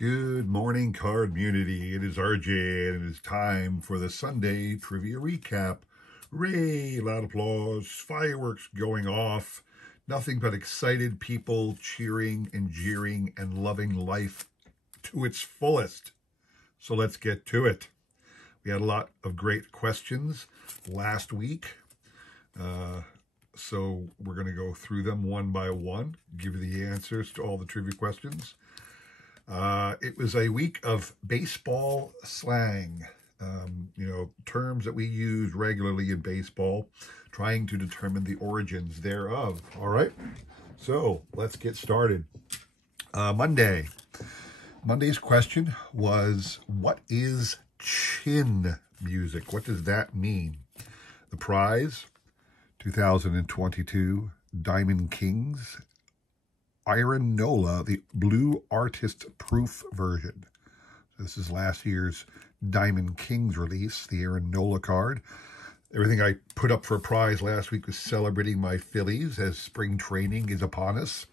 Good morning, card community. It is RJ, and it is time for the Sunday Trivia Recap. Hooray! Loud applause, fireworks going off, nothing but excited people cheering and jeering and loving life to its fullest. So let's get to it. We had a lot of great questions last week, so we're going to go through them one by one, give you the answers to all the trivia questions. It was a week of baseball slang, terms that we use regularly in baseball, trying to determine the origins thereof. All right, so let's get started. Monday's question was, what is chin music? What does that mean? The prize, 2022 Diamond Kings Aaron Nola, the Blue Artist Proof version. This is last year's Diamond Kings release, the Aaron Nola card. Everything I put up for a prize last week was celebrating my Phillies as spring training is upon us.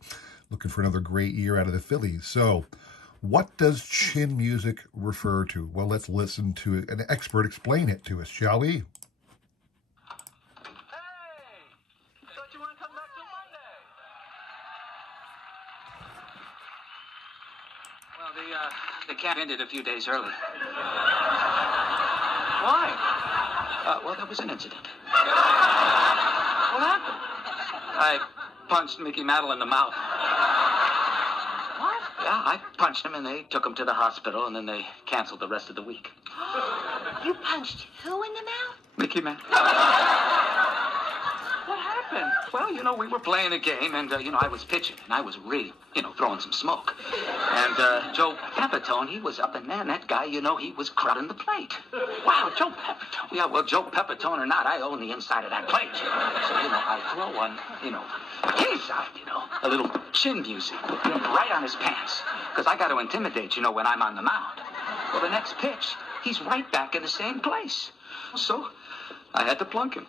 Looking for another great year out of the Phillies. So, what does chin music refer to? Well, let's listen to an expert explain it to us, shall we? The camp ended a few days early. Why? Well, there was an incident. What happened? I punched Mickey Mantle in the mouth. What? Yeah, I punched him, and they took him to the hospital, and then they canceled the rest of the week. You punched who in the mouth? Mickey Mantle. What happened? Well, we were playing a game, and, I was pitching, and I was really, throwing some smoke. And Joe Pepitone, he was up, and man, that guy, he was crowding the plate. Wow, Joe Pepitone. Yeah, well, Joe Pepitone or not, I own the inside of that plate. So, I throw one, inside, a little chin music, right on his pants. Because I got to intimidate, when I'm on the mound. Well, the next pitch, he's right back in the same place. So, I had to plunk him.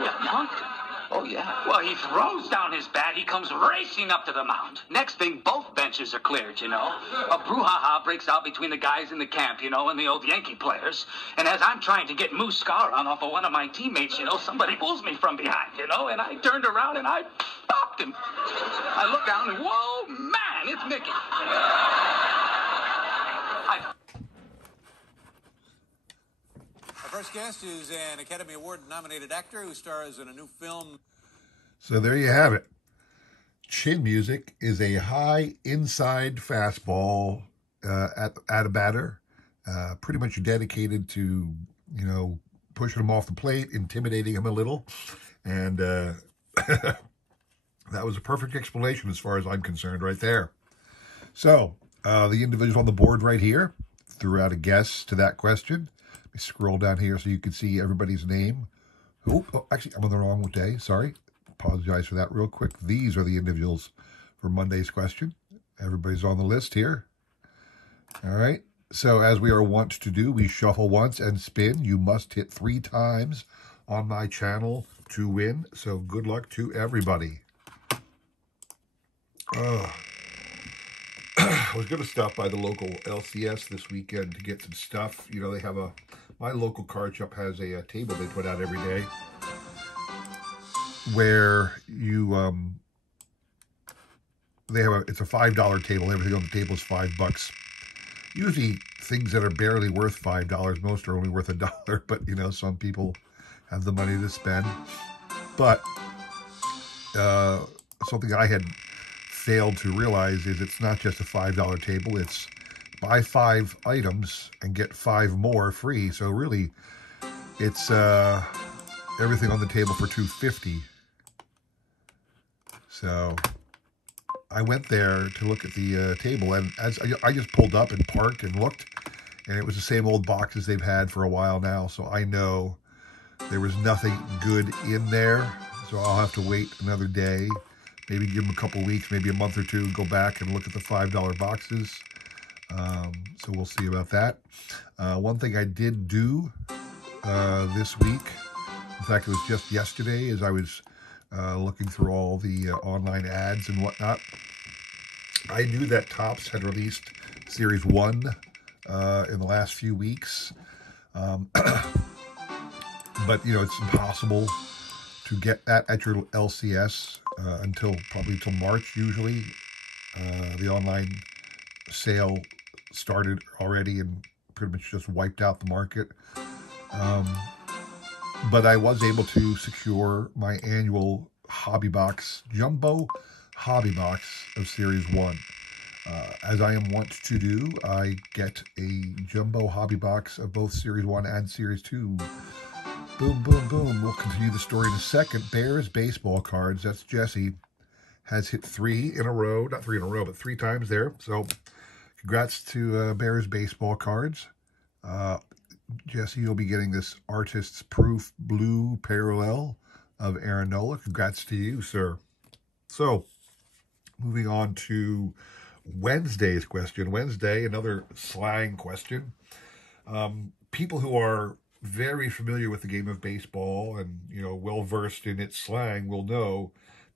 Yeah, punked him. Oh, yeah. Well, he throws down his bat. He comes racing up to the mound. Next thing, both benches are cleared, A brouhaha breaks out between the guys in the camp, and the old Yankee players. And as I'm trying to get Moose Scar on off of one of my teammates, somebody pulls me from behind, and I turned around and I popped him. I look down and, whoa, man, it's Mickey. Our first guest is an Academy Award-nominated actor who stars in a new film. So there you have it. Chin music is a high inside fastball at a batter, pretty much dedicated to, pushing him off the plate, intimidating him a little. And that was a perfect explanation as far as I'm concerned right there. So the individual on the board right here threw out a guess to that question. Let me scroll down here so you can see everybody's name. Oh, actually, I'm on the wrong day. Sorry. Apologize for that real quick. These are the individuals for Monday's question. Everybody's on the list here. All right. So as we are wont to do, we shuffle once and spin. You must hit 3 times on my channel to win. So good luck to everybody. I was going to stop by the local LCS this weekend to get some stuff. They have my local card shop has a table they put out every day where you, it's a $5 table. Everything on the table is $5. Usually things that are barely worth $5, most are only worth $1, but some people have the money to spend. But something I had failed to realize is it's not just a $5 table. It's buy 5 items and get 5 more free. So really, it's everything on the table for $2.50. So I went there to look at the table, and as I just pulled up and parked and looked, and it was the same old boxes they've had for a while now. So I know there was nothing good in there. So I'll have to wait another day. Maybe give them a couple weeks, maybe a month or two, go back and look at the $5 boxes. So we'll see about that. One thing I did do this week, in fact, it was just yesterday, as I was looking through all the online ads and whatnot. I knew that Topps had released Series 1 in the last few weeks. But, it's impossible to get that at your LCS until March, usually. The online sale started already and pretty much just wiped out the market. But I was able to secure my annual hobby box, jumbo hobby box of Series 1. As I am wont to do, I get a jumbo hobby box of both Series 1 and Series 2. Boom, boom, boom. We'll continue the story in a second. Bears baseball cards, that's Jesse, has hit 3 in a row. Not 3 in a row, but 3 times there. So congrats to Bears baseball cards. Jesse, you'll be getting this Artist's Proof Blue Parallel of Aaron Nola. Congrats to you, sir. So, moving on to Wednesday's question. Wednesday, another slang question. People who are very familiar with the game of baseball and, well-versed in its slang will know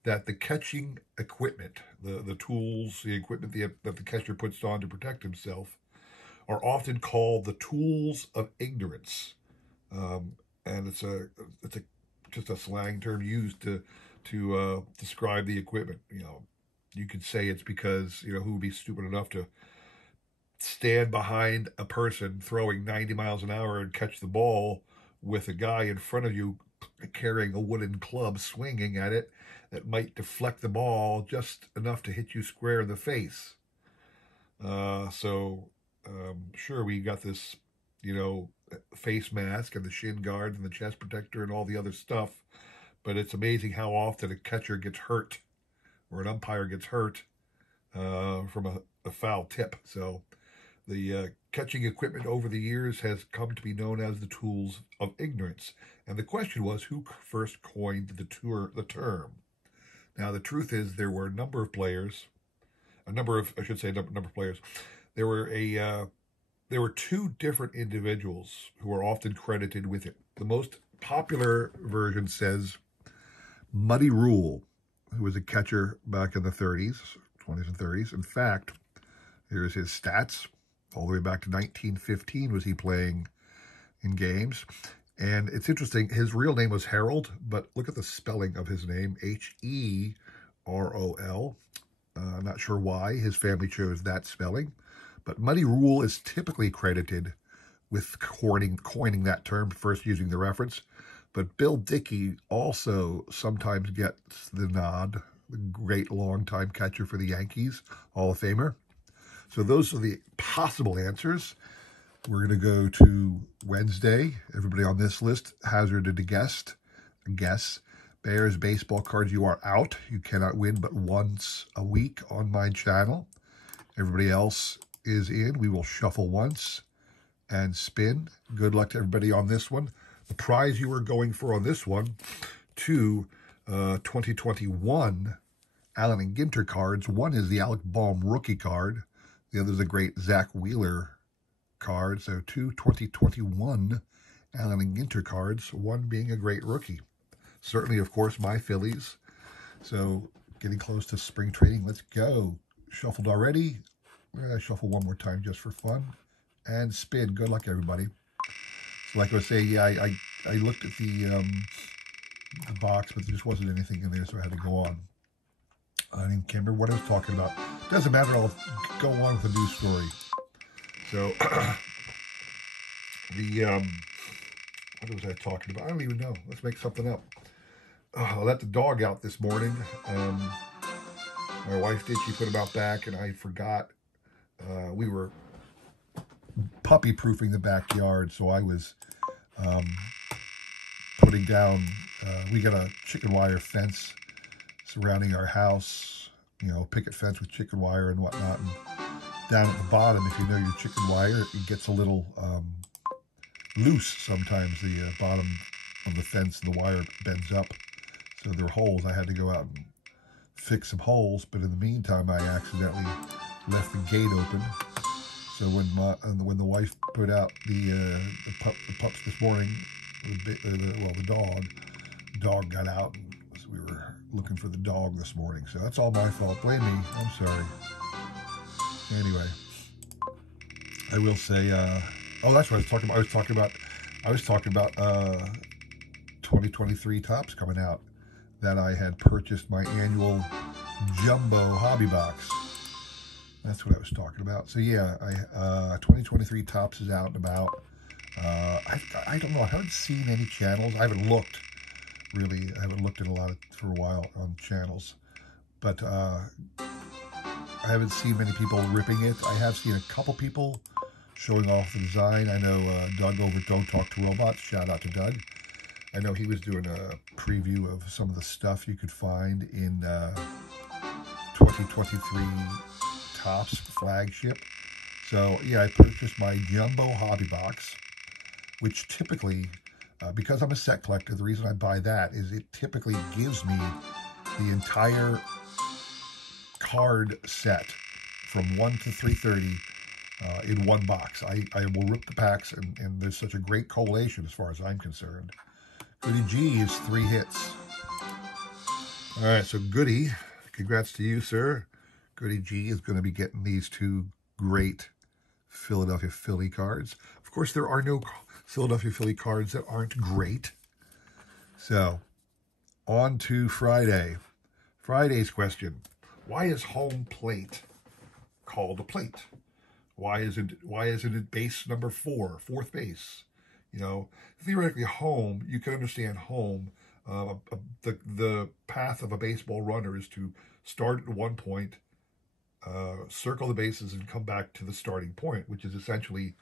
that the catching equipment, the tools, the equipment that the catcher puts on to protect himself, are often called the tools of ignorance, and it's just a slang term used to describe the equipment. You could say it's because who would be stupid enough to stand behind a person throwing 90 miles an hour and catch the ball with a guy in front of you carrying a wooden club swinging at it that might deflect the ball just enough to hit you square in the face. Sure, we got this, face mask and the shin guards and the chest protector and all the other stuff, but it's amazing how often a catcher gets hurt or an umpire gets hurt from a foul tip. So the catching equipment over the years has come to be known as the tools of ignorance. And the question was, who first coined the term? Now, the truth is there were a number of players. There were 2 different individuals who are often credited with it. The most popular version says Muddy Rule, who was a catcher back in the 20s and 30s. In fact, here's his stats. All the way back to 1915 was he playing in games. And it's interesting, his real name was Harold, but look at the spelling of his name, Herol. I'm not sure why his family chose that spelling, but Muddy Rule is typically credited with coining that term, first using the reference. But Bill Dickey also sometimes gets the nod, the great longtime catcher for the Yankees, Hall of Famer. So those are the possible answers. We're going to go to Wednesday. Everybody on this list hazarded a guess. Bears baseball cards, you are out. You cannot win but once a week on my channel. Everybody else is in. We will shuffle once and spin. Good luck to everybody on this one. The prize you are going for on this one, 2 2021 Allen and Ginter cards. One is the Alec Bohm rookie card. The other is a great Zach Wheeler card. So 2 2021 Allen and Ginter cards, one being a great rookie. Certainly, of course, my Phillies. So getting close to spring training. Let's go. Shuffled already. Shuffle one more time just for fun. And spin. Good luck, everybody. So like I was saying, yeah, I looked at the box, but there just wasn't anything in there, so I had to go on. I can't remember what I was talking about. Doesn't matter. I'll go on with the news story. So, what was I talking about? I don't even know. Let's make something up. I let the dog out this morning. My wife did. She put him out back, and I forgot. We were puppy-proofing the backyard, so I was putting down, we got a chicken wire fence surrounding our house, picket fence with chicken wire and whatnot. And down at the bottom, if you know your chicken wire, it gets a little loose sometimes. The bottom of the fence, the wire bends up. So there are holes. I had to go out and fix some holes, but in the meantime, I accidentally left the gate open. So when the wife put out the pups this morning, the dog got out, and we were looking for the dog this morning. So that's all my fault. Blame me. I'm sorry. Anyway, I will say, oh, that's what I was talking about. I was talking about 2023 Topps coming out, that I had purchased my annual jumbo hobby box. That's what I was talking about. So yeah, 2023 Topps is out and about. I don't know. I haven't seen any channels. I haven't looked, really. I haven't looked at a lot for a while on channels. But I haven't seen many people ripping it. I have seen a couple people showing off the design. I know Doug over Don't Talk to Robots. Shout out to Doug. I know he was doing a preview of some of the stuff you could find in 2023 Topps flagship. So yeah, I purchased my jumbo hobby box, which typically, because I'm a set collector, the reason I buy that is it typically gives me the entire card set from 1 to 330 in one box. I will rip the packs, and there's such a great collation as far as I'm concerned. Goody G is 3 hits. All right, so Goody, congrats to you, sir. Goody G is going to be getting these 2 great Philadelphia Philly cards. Of course, there are no Philadelphia Philly cards that aren't great. So, on to Friday. Friday's question: why is home plate called a plate? Why isn't it base number 4, fourth base? You know, theoretically, home, you can understand home. The path of a baseball runner is to start at one point, circle the bases, and come back to the starting point, which is essentially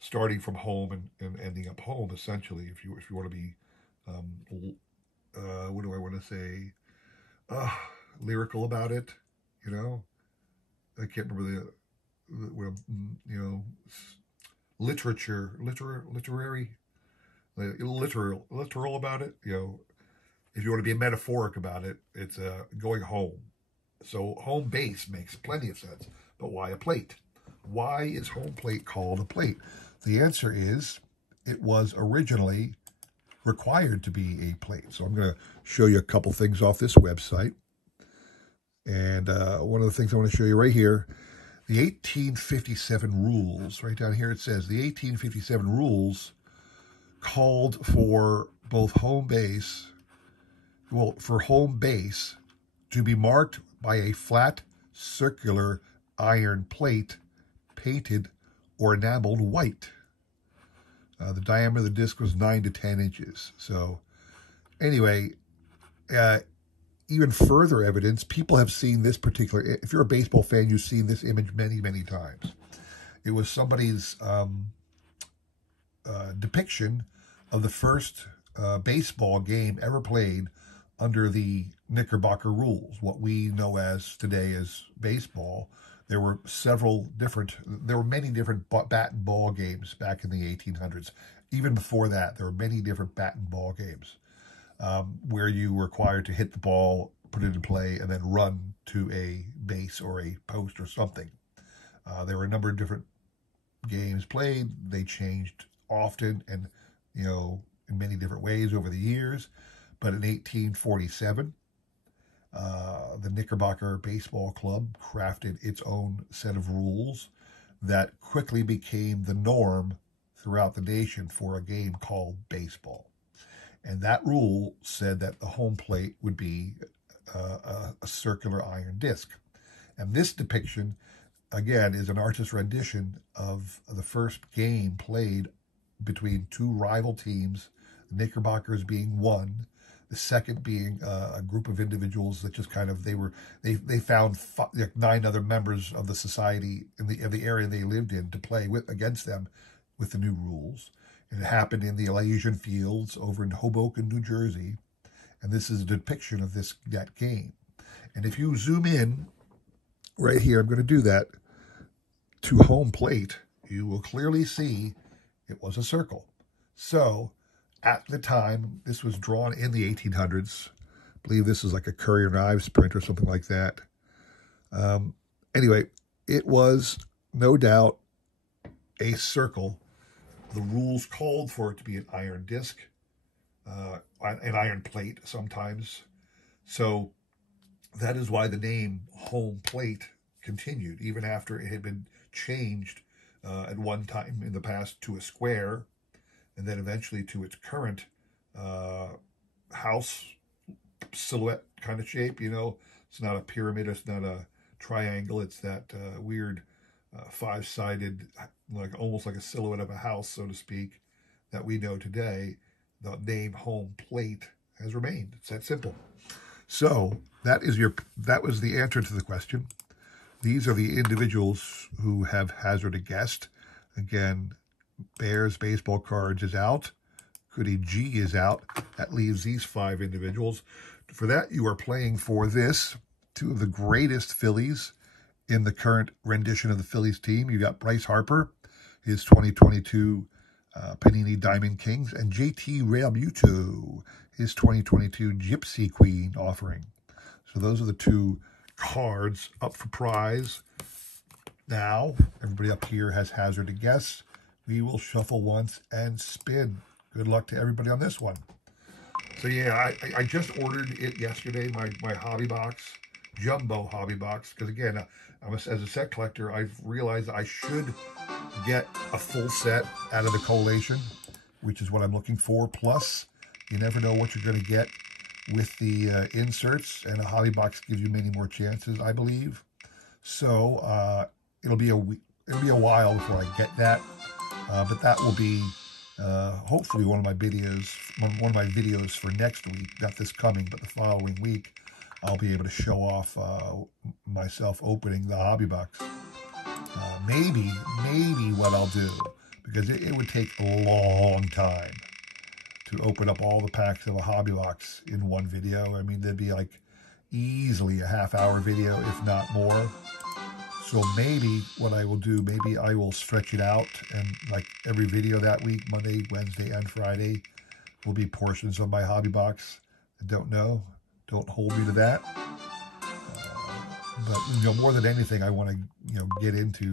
starting from home and ending up home. Essentially, if you want to be, what do I want to say, lyrical about it, you know? I can't remember literal about it. You know, if you want to be metaphoric about it, it's going home. So home base makes plenty of sense. But why a plate? Why is home plate called a plate? The answer is it was originally required to be a plate. So I'm going to show you a couple things off this website. And one of the things I want to show you right here, the 1857 rules. Right down here it says the 1857 rules called for both home base, for home base to be marked by a flat circular iron plate painted or enameled white. The diameter of the disc was 9 to 10 inches. So anyway, even further evidence, people have seen this particular, if you're a baseball fan, you've seen this image many, many times. It was somebody's depiction of the first baseball game ever played under the Knickerbocker rules, what we know as today as baseball. There were many different bat and ball games back in the 1800s. Even before that, there were many different bat and ball games where you were required to hit the ball, put it in play, and then run to a base or a post or something. There were a number of different games played. They changed often and, you know, in many different ways over the years. But in 1847, the Knickerbocker Baseball Club crafted its own set of rules that quickly became the norm throughout the nation for a game called baseball. And that rule said that the home plate would be a circular iron disc. And this depiction, again, is an artist's rendition of the first game played between 2 rival teams, the Knickerbockers being one, the second being a group of individuals that just kind of, they found 9 other members of the society of the area they lived in to play against them with the new rules. And it happened in the Elysian Fields over in Hoboken, New Jersey. And this is a depiction of that game. And if you zoom in right here, I'm going to do that, to home plate, you will clearly see it was a circle. So at the time, this was drawn in the 1800s. I believe this is like a Currier and Ives print or something like that. Anyway, it was no doubt a circle. The rules called for it to be an iron disc, an iron plate sometimes. So that is why the name home plate continued, even after it had been changed at one time in the past to a square, and then eventually to its current house silhouette kind of shape. You know, it's not a pyramid, it's not a triangle, it's that weird five-sided, like almost like a silhouette of a house, so to speak, that we know today. The name home plate has remained. It's that simple. So that was the answer to the question. These are the individuals who have hazarded a guest. Again, Bears baseball cards is out. Goody G is out. That leaves these 5 individuals. For that, you are playing for this, 2 of the greatest Phillies in the current rendition of the Phillies team. You got Bryce Harper, his 2022 Panini Diamond Kings, and JT Realmuto, his 2022 Gypsy Queen offering. So those are the 2 cards up for prize. Now, everybody up here has hazard a guess. We will shuffle once and spin. Good luck to everybody on this one. So yeah, I just ordered it yesterday, my hobby box, jumbo hobby box, because again, as a set collector, I've realized I should get a full set out of the collation, which is what I'm looking for. Plus, you never know what you're going to get with the inserts, and a hobby box gives you many more chances, I believe. So it'll be a while before I get that, but that will be hopefully one of my videos for next week. Not this coming, but the following week, I'll be able to show off myself opening the hobby box. Maybe what I'll do, because it would take a long time to open up all the packs of a hobby box in one video. I mean, there'd be like easily a half-hour video, if not more. So maybe what I will do, maybe I will stretch it out, and like every video that week, Monday, Wednesday, and Friday, will be portions of my hobby box. I don't know. Don't hold me to that. But, you know, more than anything, I want to, you know, get into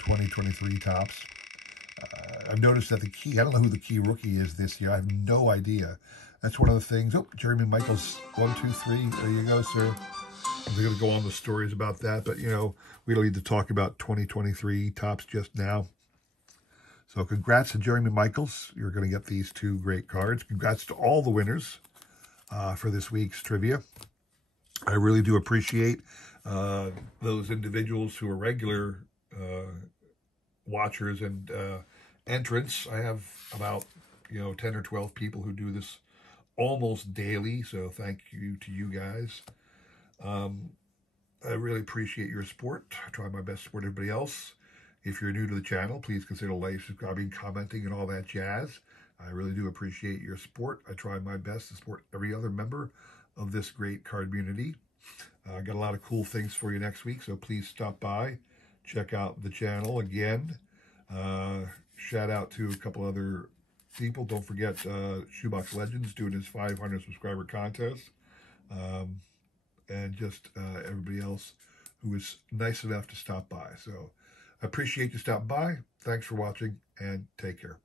2023 Topps. I've noticed that the key, I don't know who the key rookie is this year. I have no idea. That's one of the things. Oh, Jeremy Michaels, 1, 2, 3. There you go, sir. I'm going to go on the stories about that, but, you know, we don't need to talk about 2023 Topps just now. So congrats to Jeremy Michaels. You're going to get these 2 great cards. Congrats to all the winners for this week's trivia. I really do appreciate those individuals who are regular watchers and entrants. I have about, you know, 10 or 12 people who do this almost daily, so thank you to you guys. I really appreciate your support. I try my best to support everybody else. If you're new to the channel, please consider liking, subscribing, commenting, and all that jazz. I really do appreciate your support. I try my best to support every other member of this great card community. I got a lot of cool things for you next week, so please stop by, check out the channel again. Shout out to a couple other people. Don't forget Shoebox Legends doing his 500 subscriber contest. And just everybody else who was nice enough to stop by. So I appreciate you stopping by. Thanks for watching, and take care.